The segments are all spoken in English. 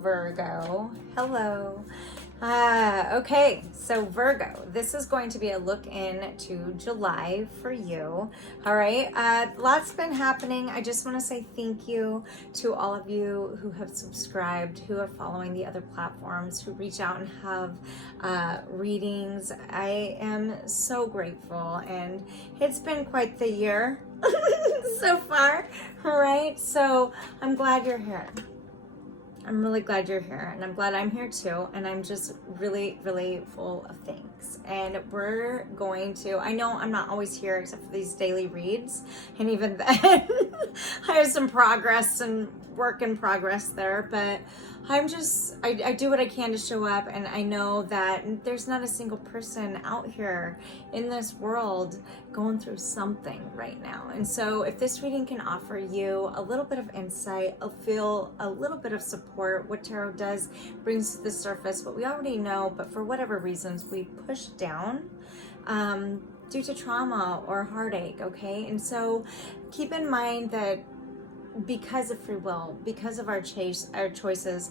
Virgo. Hello. Okay, so Virgo, this is going to be a look into July for you. All right, lots been happening. I just want to say thank you to all of you who have subscribed, who are following the other platforms, who reach out and have readings. I am so grateful, and it's been quite the year so far, right? So I'm glad you're here. I'm really glad you're here, and I'm glad I'm here too, and I'm just really, really full of thanks. And we're going to, I know I'm not always here except for these daily reads, and even then I have some progress and work in progress there, but I do what I can to show up, and I know that there's not a single person out here in this world going through something right now. And so if this reading can offer you a little bit of insight, feel a little bit of support, what tarot does brings to the surface what we already know, but for whatever reasons we push down due to trauma or heartache, okay? And so keep in mind that because of free will, because of our choices,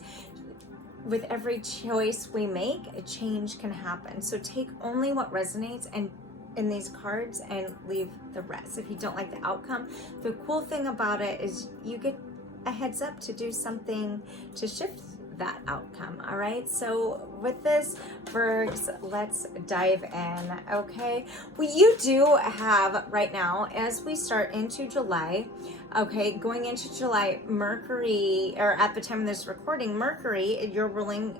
with every choice we make, a change can happen. So take only what resonates and in these cards and leave the rest. If you don't like the outcome, the cool thing about it is you get a heads up to do something to shift that outcome. All right, so with this, Virgs, let's dive in. Okay, well, you do have right now, as we start into July, okay, going into July, Mercury, or at the time of this recording, Mercury, your ruling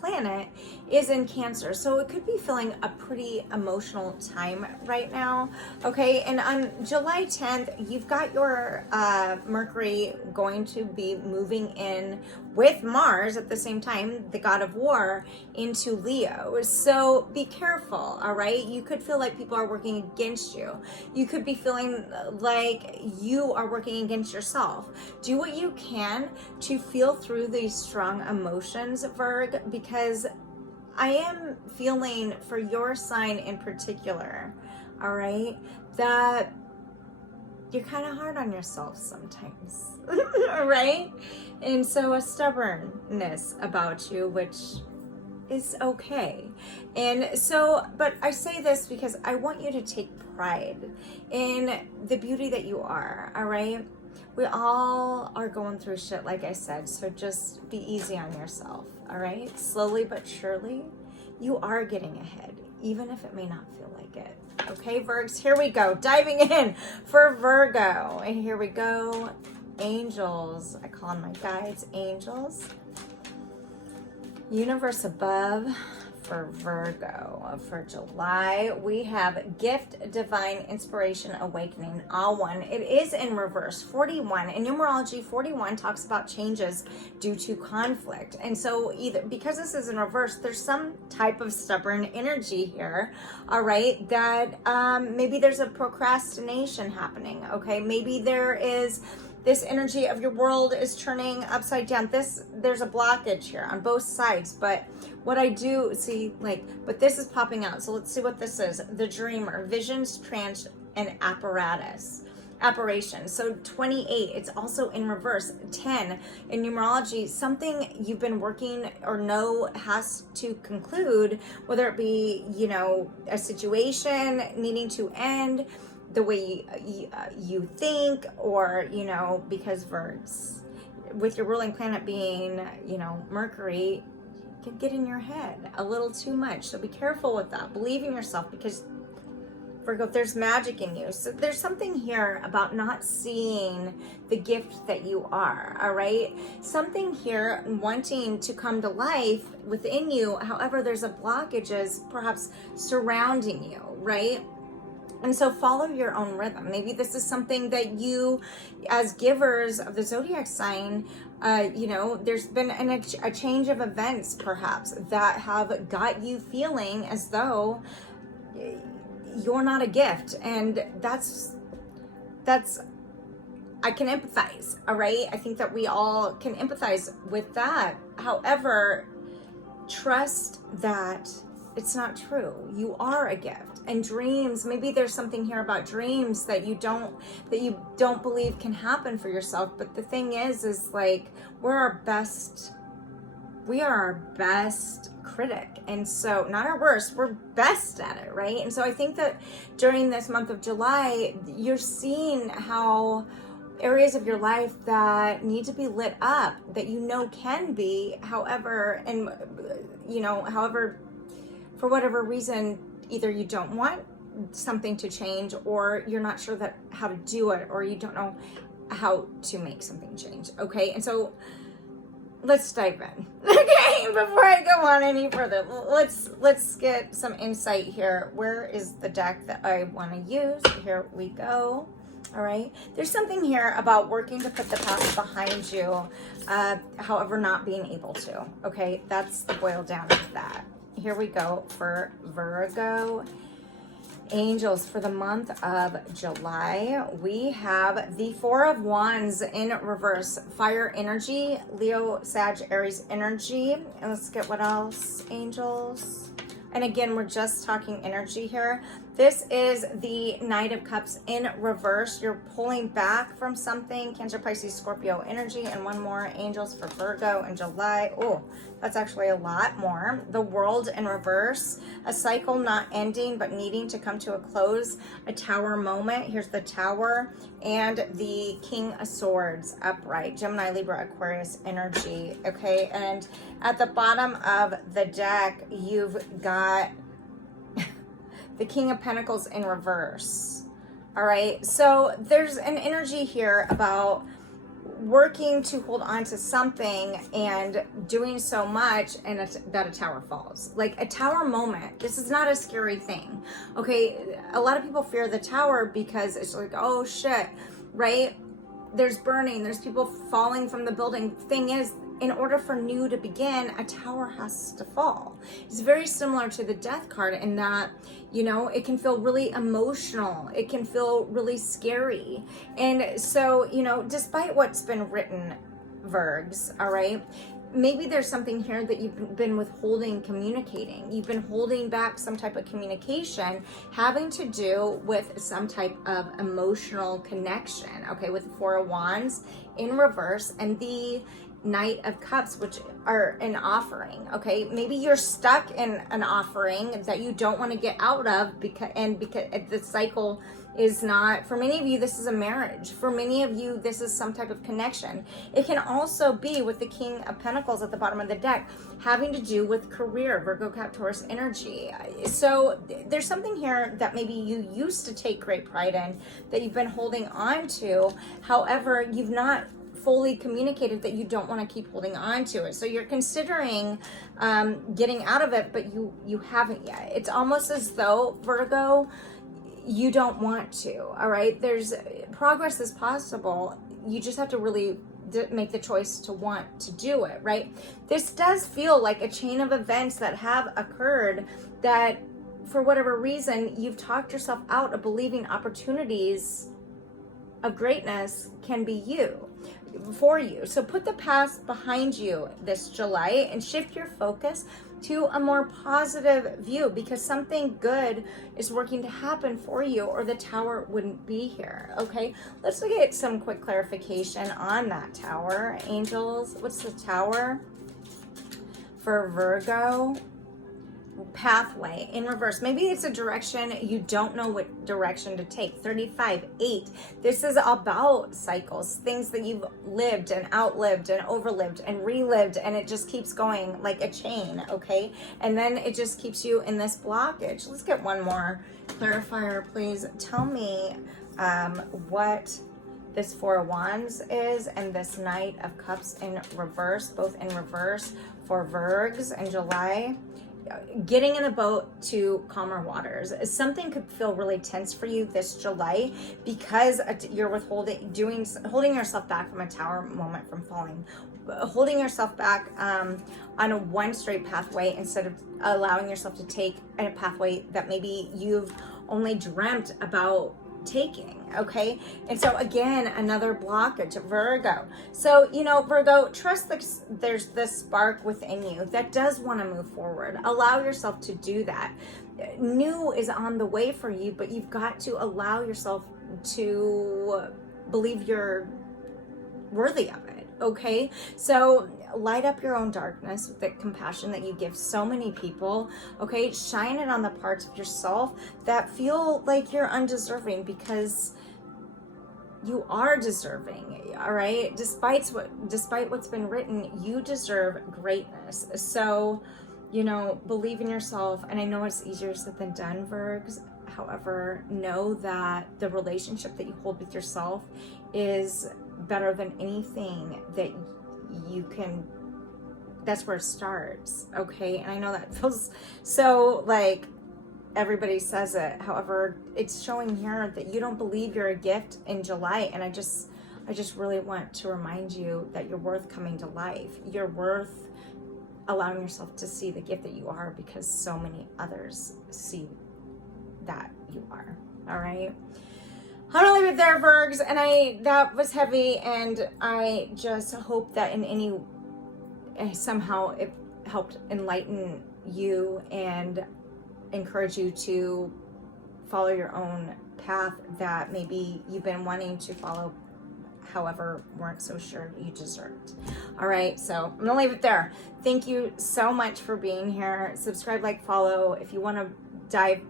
planet, is in Cancer, so it could be feeling a pretty emotional time right now. Okay, and on July 10th, you've got your Mercury going to be moving in with Mars at the same time, the god of war, into Leo. So be careful, all right? You could feel like people are working against you. You could be feeling like you are working against yourself. Do what you can to feel through these strong emotions, Virg, because I am feeling for your sign in particular, all right, that you're kind of hard on yourself sometimes, right? And so a stubbornness about you, which is okay. And so, but I say this because I want you to take pride in the beauty that you are, all right? We all are going through shit, like I said, so just be easy on yourself, all right? Slowly but surely, you are getting ahead, even if it may not feel like it. Okay, Virgs, here we go. Diving in for Virgo. And here we go. Angels. I call on my guides, angels. Universe above. For Virgo for July, we have gift, divine, inspiration, awakening, all one. It is in reverse, 41. In numerology, 41 talks about changes due to conflict. And so either because this is in reverse, there's some type of stubborn energy here, all right, that maybe there's a procrastination happening, okay? Maybe there is this energy of your world is turning upside down. There's a blockage here on both sides, but what I do see, but this is popping out. So let's see what this is. The dreamer, visions, trance, and apparition. So 28, it's also in reverse. 10, in numerology, something you've been working or know has to conclude, whether it be, a situation needing to end, the way you think, or, because Virgs, with your ruling planet being, Mercury, can get in your head a little too much. So be careful with that. Believe in yourself, because Virgo, there's magic in you. So there's something here about not seeing the gift that you are, all right? Something here wanting to come to life within you. However, there's a blockages perhaps surrounding you, right? And so follow your own rhythm. Maybe this is something that you, as givers of the zodiac sign, there's been a change of events perhaps that have got you feeling as though you're not a gift. And that's I can empathize, all right? I think that we all can empathize with that. However, trust that it's not true. You are a gift. And dreams, maybe there's something here about dreams that you don't believe can happen for yourself. But the thing is we're our best we are our best critic. And so, not our worst, we're best at it, right? And so I think that during this month of July, you're seeing how areas of your life that need to be lit up, that you know can be, however, and however, for whatever reason, either you don't want something to change, or you're not sure that how to do it, or you don't know how to make something change. Okay, and so let's dive in. Okay, before I go on any further, let's get some insight here. Where is the deck that I want to use? Here we go. All right, there's something here about working to put the past behind you, however not being able to. Okay, that's the boil down of that. Here we go for Virgo angels for the month of July. We have the Four of Wands in reverse, fire energy, Leo, Sag, Aries energy. And let's get what else, angels. And again, we're just talking energy here. This is the Knight of Cups in reverse. You're pulling back from something. Cancer, Pisces, Scorpio energy. And one more, angels for Virgo in July. Oh, that's actually a lot more. The World in reverse. A cycle not ending, but needing to come to a close. A Tower moment. Here's the Tower. And the King of Swords upright. Gemini, Libra, Aquarius energy. Okay, and at the bottom of the deck, you've got the King of Pentacles in reverse. All right, so there's an energy here about working to hold on to something and doing so much and that a tower falls. Like a tower moment. This is not a scary thing. Okay, a lot of people fear the tower because it's like, oh shit, right? There's burning, there's people falling from the building. Thing is, in order for new to begin, a tower has to fall. It's very similar to the Death card in that, it can feel really emotional. It can feel really scary. And so, despite what's been written, Virgs, all right, maybe there's something here that you've been withholding communicating. You've been holding back some type of communication having to do with some type of emotional connection, okay, with the Four of Wands in reverse and the Knight of Cups, which are an offering. Okay, maybe you're stuck in an offering that you don't want to get out of because the cycle is not, for many of you this is a marriage, for many of you this is some type of connection. It can also be with the King of Pentacles at the bottom of the deck having to do with career, Virgo, Cap, Taurus energy. So there's something here that maybe you used to take great pride in that you've been holding on to, however you've not fully communicated that you don't want to keep holding on to it. So you're considering getting out of it, but you haven't yet. It's almost as though, Virgo, you don't want to. All right, there's progress is possible. You just have to really make the choice to want to do it, right? This does feel like a chain of events that have occurred that for whatever reason you've talked yourself out of believing opportunities of greatness can be for you. So put the past behind you this July and shift your focus to a more positive view, because something good is working to happen for you, or the tower wouldn't be here. Okay, let's look at some quick clarification on that tower. Angels, what's the tower for Virgo? Pathway in reverse. Maybe it's a direction you don't know what direction to take. 35-8. This is about cycles, things that you've lived and outlived and overlived and relived, and it just keeps going like a chain. Okay, and then it just keeps you in this blockage. Let's get one more clarifier, please. Tell me what this Four of Wands is and this Knight of Cups in reverse, both in reverse for Virgs in July. Getting in a boat to calmer waters. Something could feel really tense for you this July because you're holding yourself back from a tower moment from falling, holding yourself back on a one straight pathway instead of allowing yourself to take a pathway that maybe you've only dreamt about taking. Okay, and so again, another blockage, Virgo. So Virgo, trust that there's this spark within you that does want to move forward. Allow yourself to do that. New is on the way for you, but you've got to allow yourself to believe you're worthy of it. Okay, so light up your own darkness with the compassion that you give so many people. Okay, shine it on the parts of yourself that feel like you're undeserving, because you are deserving. All right, despite what's been written, you deserve greatness. So, you know, believe in yourself. And I know it's easier said than done, Virgs. However, know that the relationship that you hold with yourself is better than anything that you can. That's where it starts. Okay, and I know that feels so like everybody says it. However, it's showing here that you don't believe you're a gift in July. And I just really want to remind you that you're worth coming to life. You're worth allowing yourself to see the gift that you are, because so many others see that you are. All right. I'm gonna leave it there, Virgs. And that was heavy, and I just hope that in any somehow it helped enlighten you and encourage you to follow your own path that maybe you've been wanting to follow, however weren't so sure you deserved. All right, so I'm gonna leave it there. Thank you so much for being here. Subscribe, like, follow. If you want to dive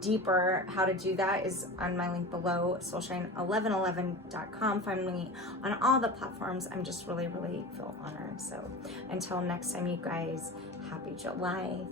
deeper, how to do that is on my link below, soulshine1111.com. Find me on all the platforms. I'm just really feel honored. So until next time, you guys, happy July.